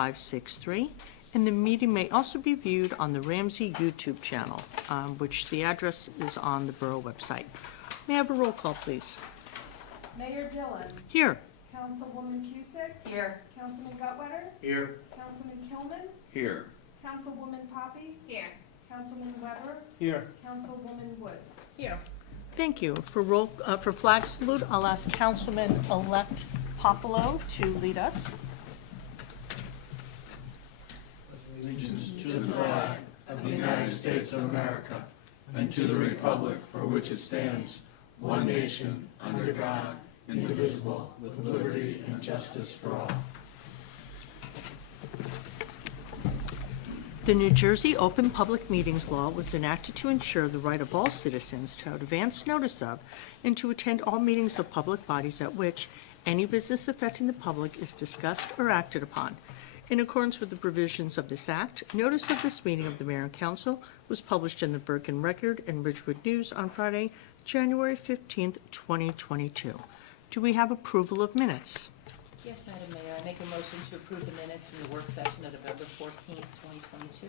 563, and the meeting may also be viewed on the Ramsey YouTube channel, which the address is on the Borough website. May I have a roll call, please? Mayor Dillon. Here. Councilwoman Cusick. Here. Councilman Gutwetter. Here. Councilman Kilman. Here. Councilwoman Poppy. Here. Councilman Weber. Here. Councilwoman Woods. Here. Thank you. For flag salute, I'll ask Councilman-elect Popolo to lead us. Allegiance to the flag of the United States of America and to the republic for which it stands, one nation, under God, indivisible, with liberty and justice for all. The New Jersey Open Public Meetings Law was enacted to ensure the right of all citizens to have advance notice of and to attend all meetings of public bodies at which any business affecting the public is discussed or acted upon. In accordance with the provisions of this Act, notice of this meeting of the Mayor and Council was published in the Bergen Record and Ridgewood News on Friday, January 15th, 2022. Do we have approval of minutes? Yes, Madam Mayor, I make a motion to approve the minutes from the work session of November 14th, 2022.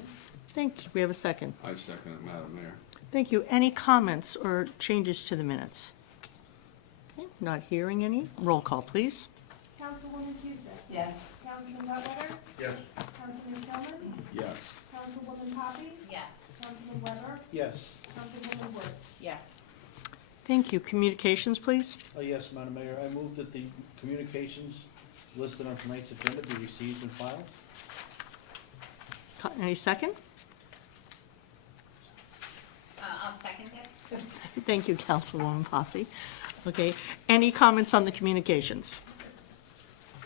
Thank you. We have a second. I second it, Madam Mayor. Thank you. Any comments or changes to the minutes? Okay, not hearing any. Roll call, please. Councilwoman Cusick. Yes. Councilman Gutwetter. Yes. Councilman Kilman. Yes. Councilwoman Poppy. Yes. Councilman Weber. Yes. Councilwoman Woods. Yes. Thank you. Communications, please. Yes, Madam Mayor, I move that the communications listed on tonight's agenda be received and filed. Any second? I'll second this. Thank you, Councilwoman Posse. Okay, any comments on the communications?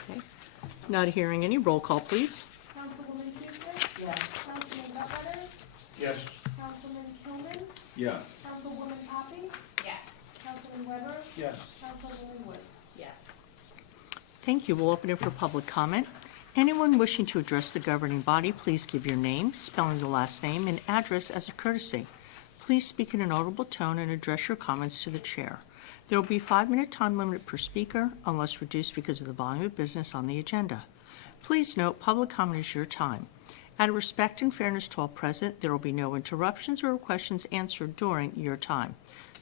Okay, not hearing any. Roll call, please. Councilwoman Cusick. Yes. Councilman Gutwetter. Yes. Councilman Kilman. Yes. Councilwoman Poppy. Yes. Councilman Weber. Yes. Councilwoman Woods. Yes. Thank you. We'll open it for public comment. Anyone wishing to address the governing body, please give your name, spelling the last name, and address as a courtesy. Please speak in an audible tone and address your comments to the chair. There will be a 5-minute time limit per speaker, unless reduced because of the volume of business on the agenda. Please note, public comment is your time. Out of respect and fairness to all present, there will be no interruptions or questions answered during your time.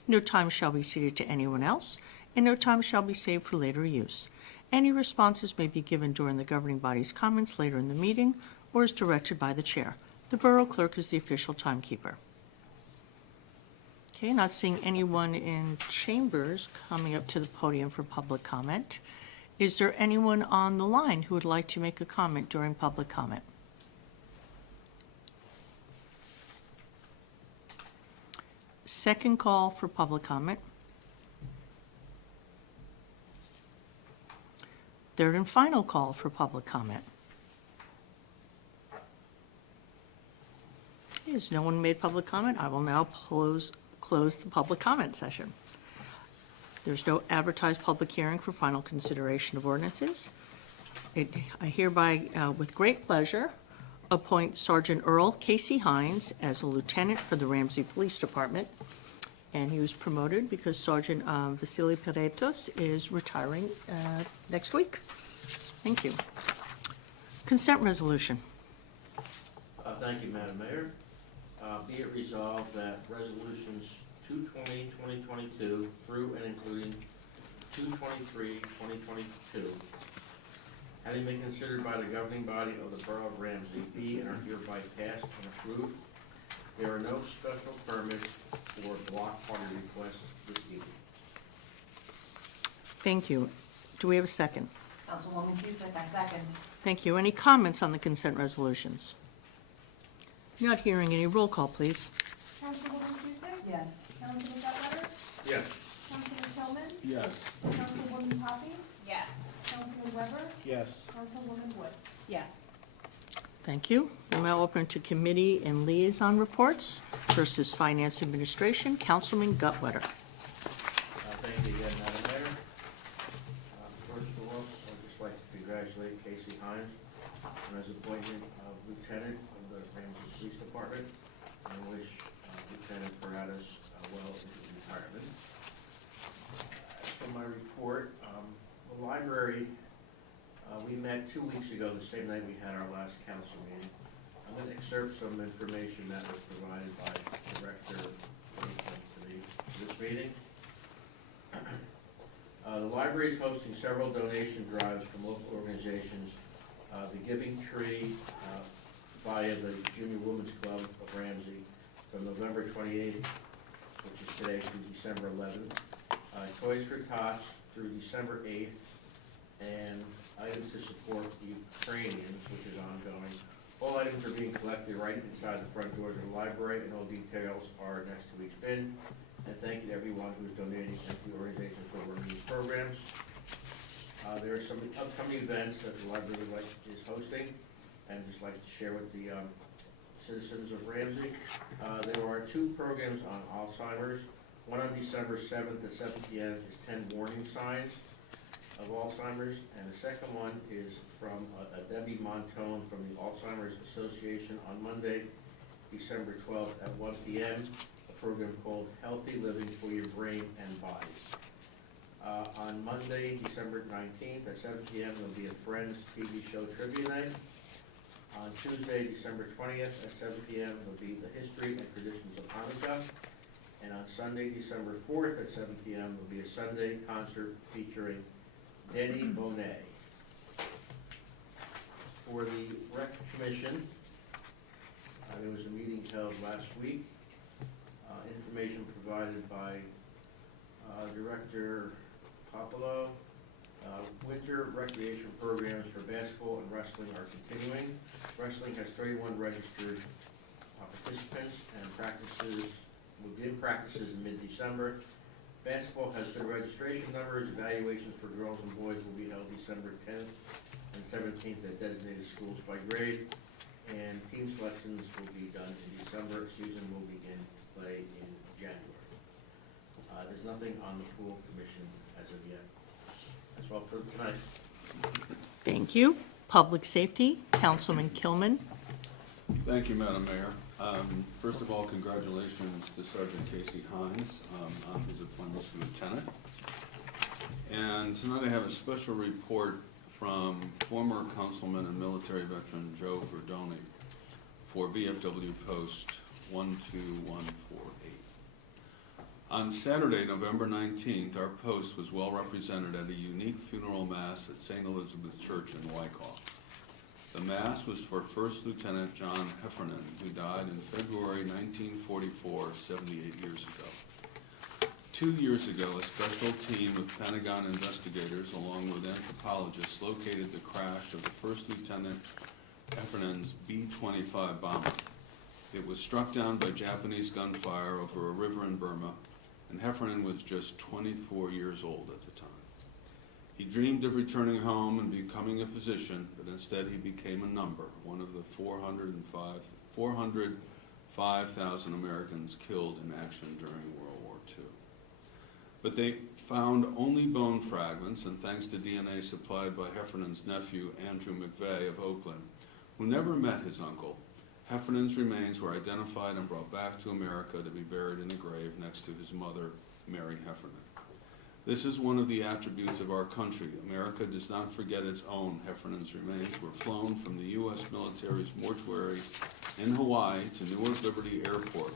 No time shall be ceded to anyone else, and no time shall be saved for later use. Any responses may be given during the governing body's comments later in the meeting or as directed by the chair. The Borough Clerk is the official timekeeper. Okay, not seeing anyone in chambers coming up to the podium for public comment. Is there anyone on the line who would like to make a comment during public comment? Second call for public comment. Third and final call for public comment. As no one made public comment, I will now close the public comment session. There's no advertised public hearing for final consideration of ordinances. I hereby, with great pleasure, appoint Sergeant Earl Casey Hines as a lieutenant for the Ramsey Police Department. And he was promoted because Sergeant Vasily Peretos is retiring next week. Thank you. Consent resolution. Thank you, Madam Mayor. Be it resolved that resolutions 220-2022 through and including 223-2022, having been considered by the governing body of the Borough of Ramsey, be and are hereby passed and approved. There are no special permits or block party requests this evening. Thank you. Do we have a second? Councilwoman Cusick, I second. Thank you. Any comments on the consent resolutions? Not hearing any. Roll call, please. Councilwoman Cusick. Yes. Councilman Gutwetter. Yes. Councilman Kilman. Yes. Councilwoman Poppy. Yes. Councilman Weber. Yes. Councilwoman Woods. Yes. Thank you. We'll now open to committee and liaison reports versus finance administration. Councilman Gutwetter. Thank you again, Madam Mayor. First of all, I'd just like to congratulate Casey Hines on his appointment of lieutenant of the Ramsey Police Department and wish Lieutenant Paradas well into retirement. As for my report, the library, we We met 2 weeks ago, the same night we had our last council meeting. I'm going to excerpt some information that was provided by Director to this meeting. The library is hosting several donation drives from local organizations. The Giving Tree via the Junior Women's Club of Ramsey from November 28th, which is today, through December 11th. Toys for Tots through December 8th, and items to support the Ukrainians, which is ongoing. All items are being collected right inside the front doors of the library, and all details are next to each bin. And thank you to everyone who's donating and to the organizations for running these programs. There are some upcoming events that the library is hosting, and just like to share with the citizens of Ramsey. There are 2 programs on Alzheimer's. One on December 7th at 7 p.m. is 10 warning signs of Alzheimer's, and the second one is from Debbie Montone from the Alzheimer's Association on Monday, December 12th at 1 p.m., a program called Healthy Living for Your Brain and Body. On Monday, December 19th at 7 p.m., there'll be a Friends TV show trivia night. On Tuesday, December 20th at 7 p.m., there'll be the History and Traditions of Hanukkah. And on Sunday, December 4th at 7 p.m., there'll be a Sunday concert featuring Denny Bonet. For the Rec Commission, there was a meeting held last week. Information provided by Director Popolo. Winter recreation programs for basketball and wrestling are continuing. Wrestling has 31 registered participants and will begin practices in mid-December. Basketball has good registration numbers. Evaluations for girls and boys will be held December 10th and 17th at designated schools by grade. And team selections will be done in December. Season will begin play in January. There's nothing on the pool commission as of yet. That's all for tonight. Thank you. Public Safety, Councilman Kilman. Thank you, Madam Mayor. First of all, congratulations to Sergeant Casey Hines on his appointment to lieutenant. And tonight I have a special report from former councilman and military veteran Joe Verdoni for VFW Post 12148. On Saturday, November 19th, our post was well represented at a unique funeral mass at St. Elizabeth Church in Wyckoff. The mass was for First Lieutenant John Heffernan, who died in February 1944, 78 years ago. 2 years ago, a special team of Pentagon investigators, along with anthropologists, located the crash of the First Lieutenant Heffernan's B-25 bomber. It was struck down by Japanese gunfire over a river in Burma, and Heffernan was just 24 years old at the time. He dreamed of returning home and becoming a physician, but instead he became a number, one of the 405,000 Americans killed in action during World War II. But they found only bone fragments, and thanks to DNA supplied by Heffernan's nephew, Andrew McVeigh of Oakland, who never met his uncle, Heffernan's remains were identified and brought back to America to be buried in a grave next to his mother, Mary Heffernan. This is one of the attributes of our country. America does not forget its own. Heffernan's remains were flown from the U.S. military's mortuary in Hawaii to Newark Liberty Airport.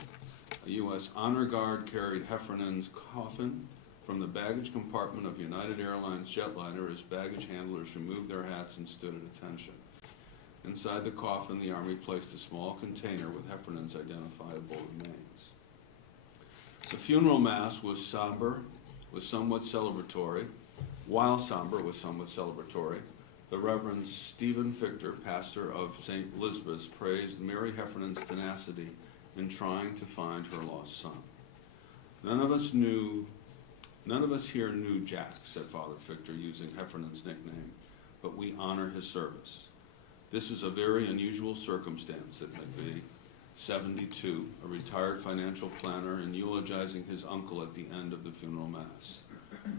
A U.S. Honor Guard carried Heffernan's coffin from the baggage compartment of United Airlines jetliner as baggage handlers removed their hats and stood at attention. Inside the coffin, the Army placed a small container with Heffernan's identifiable remains. The funeral mass was somber, was somewhat celebratory. While somber was somewhat celebratory, the Reverend Stephen Victor, pastor of St. Elizabeth's, praised Mary Heffernan's tenacity in trying to find her lost son. None of us here knew Jack, said Father Victor, using Heffernan's nickname, but we honor his service. This is a very unusual circumstance, said McVeigh, 72, a retired financial planner, and eulogizing his uncle at the end of the funeral mass.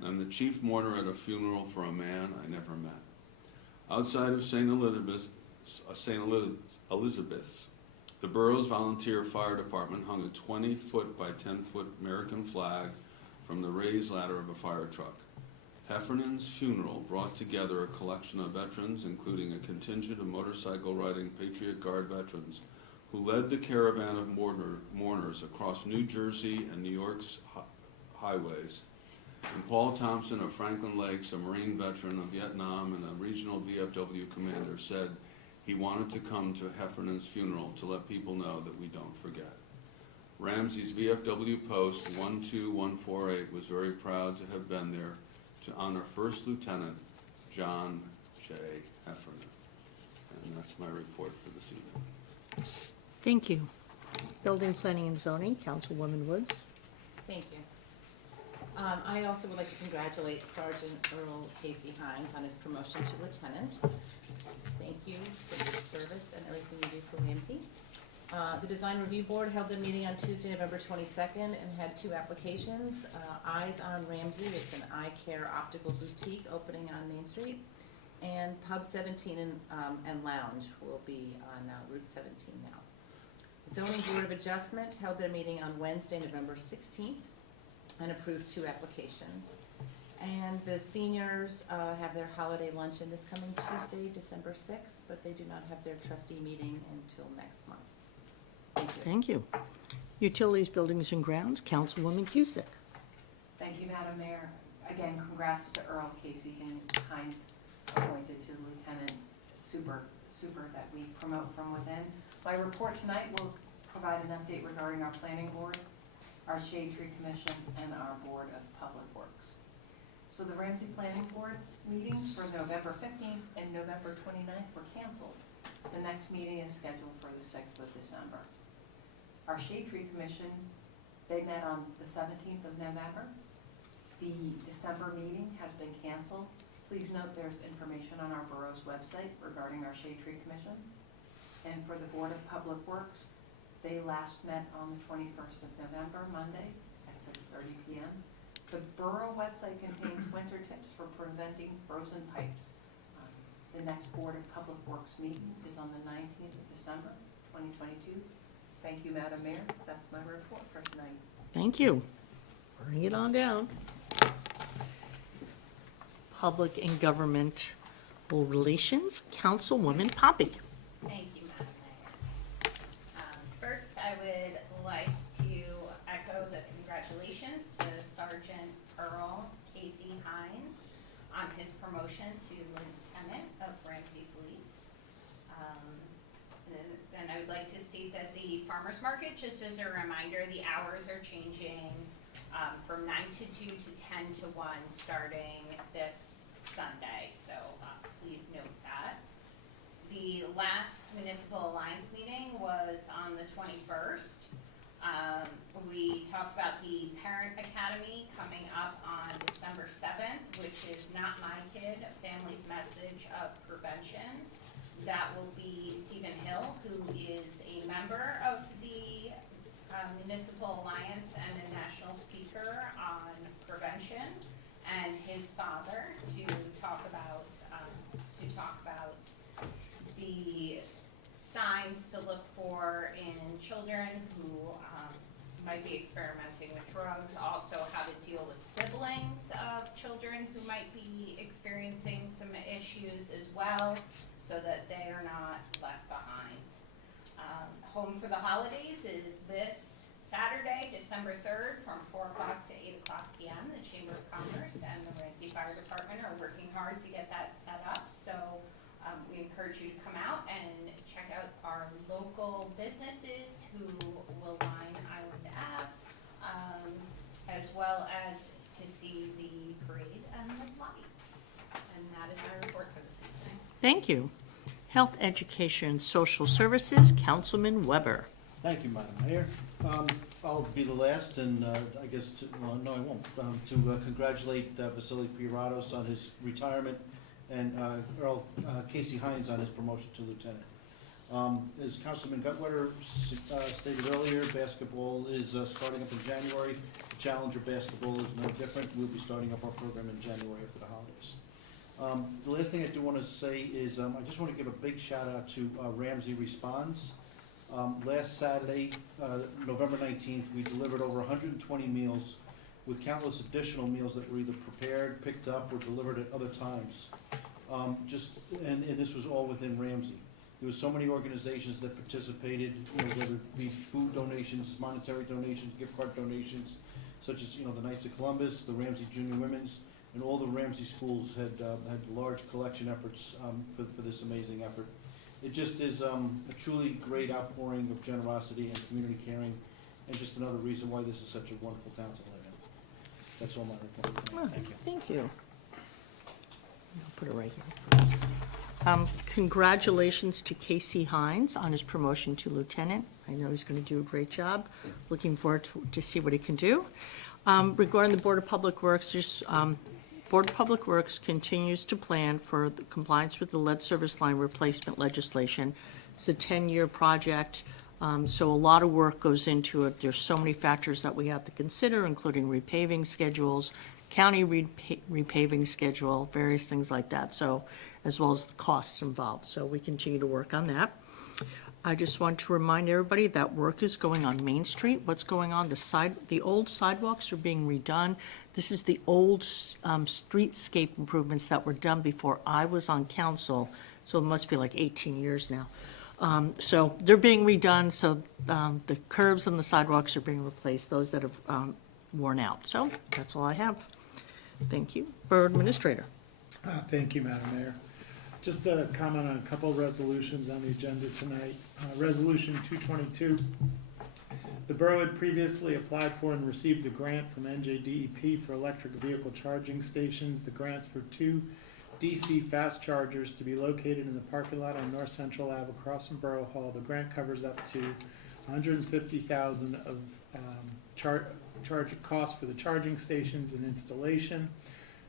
I'm the chief mourner at a funeral for a man I never met. Outside of St. Elizabeth's, the borough's volunteer fire department hung a 20-foot by 10-foot American flag from the raised ladder of a fire truck. Heffernan's funeral brought together a collection of veterans, including a contingent of motorcycle-riding Patriot Guard veterans, who led the caravan of mourners across New Jersey and New York's highways. And Paul Thompson of Franklin Lakes, a Marine veteran of Vietnam and a regional VFW commander, said he wanted to come to Heffernan's funeral to let people know that we don't forget. Ramsey's VFW post 12148 was very proud to have been there to honor First Lieutenant John J. Heffernan. And that's my report for this evening. Thank you. Building, Planning, and Zoning, Councilwoman Woods. Thank you. I also would like to congratulate Sergeant Earl Casey Hines on his promotion to lieutenant. Thank you for your service and everything you do for Ramsey. The Design Review Board held their meeting on Tuesday, November 22nd, and had 2 applications. Eyes on Ramsey, it's an eye care optical boutique opening on Main Street. And Pub 17 and Lounge will be on Route 17 now. Zoning Board of Adjustment held their meeting on Wednesday, November 16th, and approved 2 applications. And the seniors have their holiday luncheon this coming Tuesday, December 6th, but they do not have their trustee meeting until next month. Thank you. Thank you. Utilities, Buildings, and Grounds, Councilwoman Cusick. Thank you, Madam Mayor. Again, congrats to Earl Casey Hines, appointed to lieutenant. It's super that we promote from within. My report tonight will provide an update regarding our planning board, our Shade Tree Commission, and our Board of Public Works. So the Ramsey Planning Board meetings for November 15th and November 29th were canceled. The next meeting is scheduled for the 6th of December. Our Shade Tree Commission, they met on the 17th of November. The December meeting has been canceled. Please note there's information on our borough's website regarding our Shade Tree Commission. And for the Board of Public Works, they last met on the 21st of November, Monday, at 6:30 p.m. The borough website contains winter tips for preventing frozen pipes. The next Board of Public Works meeting is on the 19th of December, 2022. Thank you, Madam Mayor. That's my report for tonight. Thank you. Bring it on down. Public and Governmental Relations, Councilwoman Poppy. Thank you, Madam Mayor. First, I would like to echo the congratulations to Sergeant Earl Casey Hines on his promotion to Lieutenant of Ramsey Police. Then I would like to state that the farmer's market, just as a reminder, the hours are changing from 9 to 2 to 10 to 1 starting this Sunday, so please note that. The last Municipal Alliance meeting was on the 21st. We talked about the Parent Academy coming up on December 7th, which is Not My Kid, a family's message of prevention. That will be Stephen Hill, who is a member of the Municipal Alliance and a national speaker on prevention, and his father to talk about the signs to look for in children who might be experimenting with drugs, also how to deal with siblings of children who might be experiencing some issues as well, so that they are not left behind. Home for the Holidays is this Saturday, December 3rd, from 4 o'clock to 8 o'clock p.m. The Chamber of Commerce and the Ramsey Fire Department are working hard to get that set up, so we encourage you to come out and check out our local businesses who will line Island Ave, as well as to see the parade and the lights. And that is my report for this evening. Thank you. Health, Education, and Social Services, Councilman Weber. Thank you, Madam Mayor. I'll be the last, and I guess, no, I won't, to congratulate Vasily Piratos on his retirement and Earl Casey Hines on his promotion to lieutenant. As Councilman Gutwetter stated earlier, basketball is starting up in January. Challenger basketball is no different. We'll be starting up our program in January after the holidays. The last thing I do want to say is I just want to give a big shout out to Ramsey Responds. Last Saturday, November 19th, we delivered over 120 meals with countless additional meals that were either prepared, picked up, or delivered at other times. And this was all within Ramsey. There were so many organizations that participated, whether it be food donations, monetary donations, gift card donations, such as, the Knights of Columbus, the Ramsey Junior Women's, and all the Ramsey schools had large collection efforts for this amazing effort. It just is a truly great outpouring of generosity and community caring, and just another reason why this is such a wonderful town to live in. That's all my report tonight. Thank you. Thank you. I'll put it right here for us. Congratulations to Casey Hines on his promotion to lieutenant. I know he's going to do a great job. Looking forward to see what he can do. Regarding the Board of Public Works, Board of Public Works continues to plan for the compliance with the lead service line replacement legislation. It's a 10-year project, so a lot of work goes into it. There's so many factors that we have to consider, including repaving schedules, county repaving schedule, various things like that, so, as well as the costs involved. So we continue to work on that. I just want to remind everybody that work is going on Main Street. What's going on? The old sidewalks are being redone. This is the old streetscape improvements that were done before I was on council, so it must be like 18 years now. So they're being redone, so the curbs and the sidewalks are being replaced, those that have worn out. So that's all I have. Thank you. Borough Administrator. Thank you, Madam Mayor. Just a comment on a couple of resolutions on the agenda tonight. Resolution 222. The borough had previously applied for and received a grant from NJDEP for electric vehicle charging stations. The grant's for 2 DC fast chargers to be located in the parking lot on North Central Ave across from Borough Hall. The grant covers up to $150,000 of charge costs for the charging stations and installation.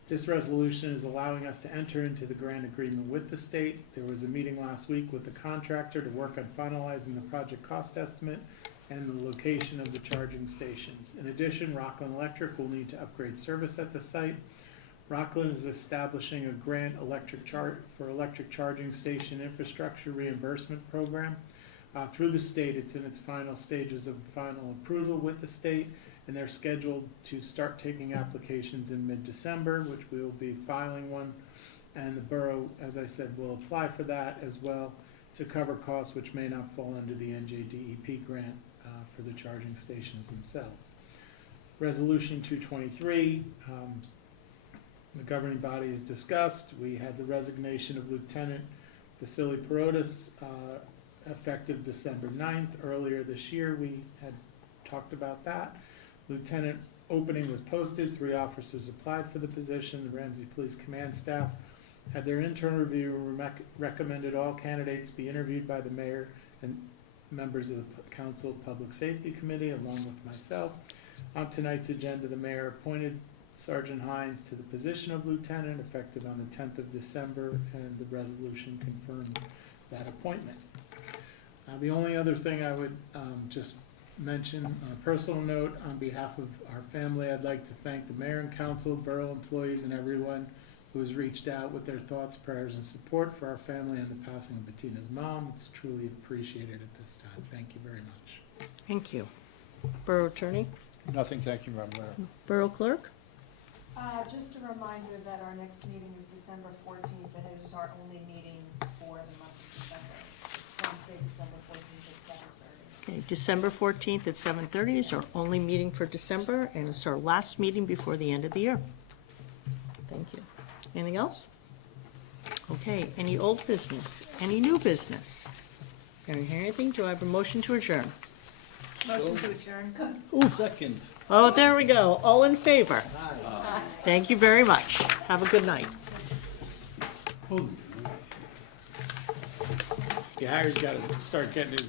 This resolution is allowing us to enter into the grant agreement with the state. There was a meeting last week with the contractor to work on finalizing the project cost estimate and the location of the charging stations. In addition, Rockland Electric will need to upgrade service at the site. Rockland is establishing a grant for electric charging station infrastructure reimbursement program. Through the state, it's in its final stages of final approval with the state, and they're scheduled to start taking applications in mid-December, which we will be filing one. And the borough, as I said, will apply for that as well to cover costs which may not fall under the NJDEP grant for the charging stations themselves. Resolution 223, the governing body has discussed. We had the resignation of Lieutenant Vasily Perotis effective December 9th. Earlier this year, we had talked about that. Lieutenant opening was posted. 3 officers applied for the position. The Ramsey Police Command staff had their internal review and recommended all candidates be interviewed by the mayor and members of the Council Public Safety Committee, along with myself. On tonight's agenda, the mayor appointed Sergeant Hines to the position of lieutenant effective on the 10th of December, and the resolution confirmed that appointment. The only other thing I would just mention, on a personal note, on behalf of our family, I'd like to thank the mayor and council, borough employees, and everyone who has reached out with their thoughts, prayers, and support for our family and the passing of Bettina's mom. It's truly appreciated at this time. Thank you very much. Thank you. Borough Attorney. Nothing, thank you, Madam Mayor. Borough Clerk. Just a reminder that our next meeting is December 14th, and it is our only meeting for the month of December. Wednesday, December 14th at 7:30. Okay, December 14th at 7:30 is our only meeting for December, and it's our last meeting before the end of the year. Thank you. Anything else? Okay, any old business? Any new business? Don't hear anything? Do I have a motion to adjourn? Motion to adjourn. Second. Oh, there we go. All in favor? Thank you very much. Have a good night. Yeah, Harry's got to start getting his